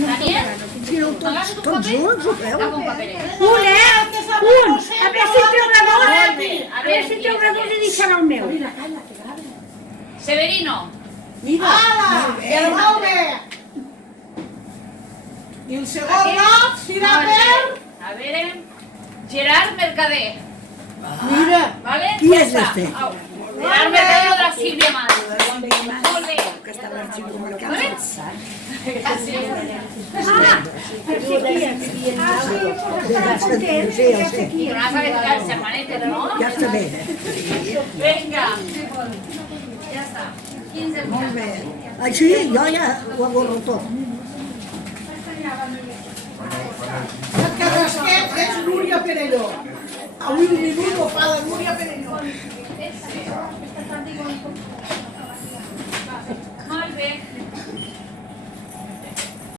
Daniel, Tots junts, ho feu? agafa un paperet. Un, Un! A veure si treu la dos! Molt bé, A veure si treu la dos i deixarà el meu. Severino. Ala, el molt bé. I el segon lot serà Molt bé. per... A veure, Gerard Mercader. Mira, ¿Vale? Qui és Cuesta. este? Au. Gerard Mercader o de la Sílvia Mas. Molt bé. Sí, ja sé. Però no sabes que els germanetes, no? Ja està bé. Vinga. Ja està. 15 Molt bé. Així jo ja ho aborro tot. el carrasquet és Núria Perelló. Avui un minut ho fa la Núria Perelló. Molt bé.